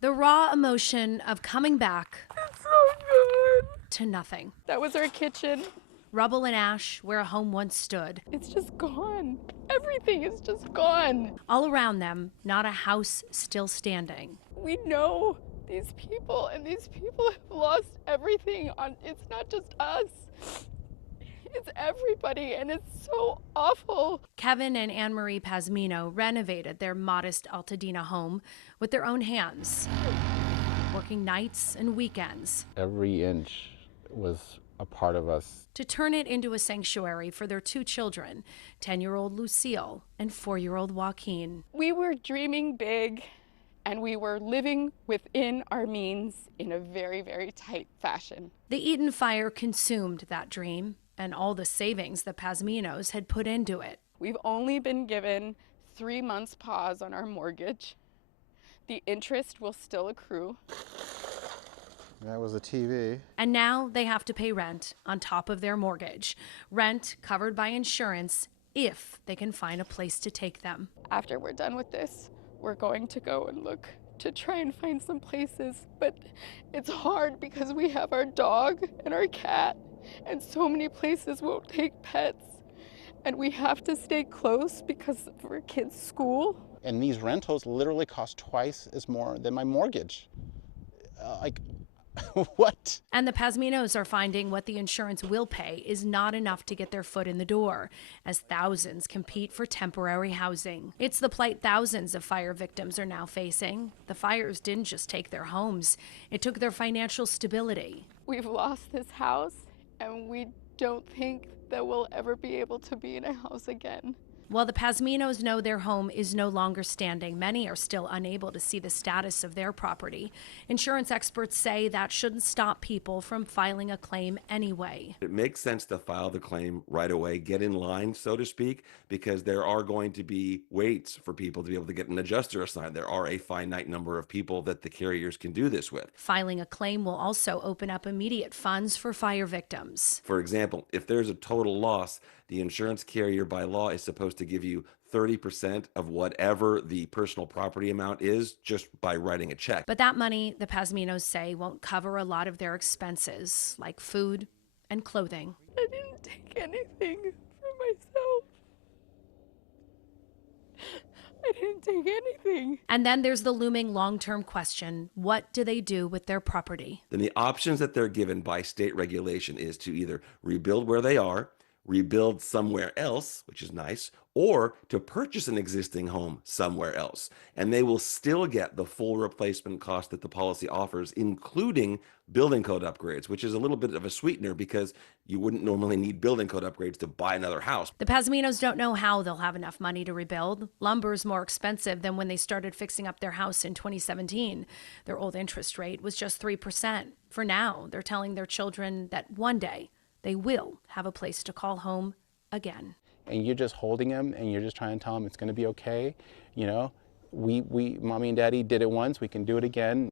The raw emotion of coming back It's so good. to nothing. That was our kitchen. Rubble and ash where a home once stood. It's just gone. Everything is just gone. All around them, not a house still standing. We know these people, and these people have lost everything. It's not just us. It's everybody, and it's so awful. Kevin and Anne Marie Pazmino renovated their modest Altadena home with their own hands, working nights and weekends. Every inch was a part of us. To turn it into a sanctuary for their two children, 10-year-old Lucille and 4-year-old Joaquin. We were dreaming big, and we were living within our means in a very, very tight fashion. The Eaton fire consumed that dream and all the savings the Pazminos had put into it. We've only been given 3 months pause on our mortgage. The interest will still accrue. That was a TV. And now they have to pay rent on top of their mortgage. Rent covered by insurance if they can find a place to take them. After we're done with this, we're going to go and look to try and find some places. But it's hard because we have our dog and our cat, and so many places won't take pets. And we have to stay close because of our kids' school. And these rentals literally cost twice as more than my mortgage. What? And the Pazminos are finding what the insurance will pay is not enough to get their foot in the door, as thousands compete for temporary housing. It's the plight thousands of fire victims are now facing. The fires didn't just take their homes, it took their financial stability. We've lost this house, and we don't think that we'll ever be able to be in a house again. While the Pazminos know their home is no longer standing, many are still unable to see the status of their property. Insurance experts say that shouldn't stop people from filing a claim anyway. It makes sense to file the claim right away, get in line, so to speak, because there are going to be waits for people to be able to get an adjuster assigned. There are a finite number of people that the carriers can do this with. Filing a claim will also open up immediate funds for fire victims. For example, if there's a total loss, the insurance carrier by law is supposed to give you 30% of whatever the personal property amount is just by writing a check. But that money, the Pazminos say, won't cover a lot of their expenses, like food and clothing. I didn't take anything for myself. I didn't take anything. And then there's the looming long-term question, what do they do with their property? Then the options that they're given by state regulation is to either rebuild where they are, rebuild somewhere else, which is nice, or to purchase an existing home somewhere else. And they will still get the full replacement cost that the policy offers, including building code upgrades, which is a little bit of a sweetener because you wouldn't normally need building code upgrades to buy another house. The Pazminos don't know how they'll have enough money to rebuild. Lumber's more expensive than when they started fixing up their house in 2017. Their old interest rate was just 3%. For now, they're telling their children that one day they will have a place to call home again. And you're just holding them and you're just trying to tell them it's going to be okay. You know, we mommy and daddy did it once, we can do it again.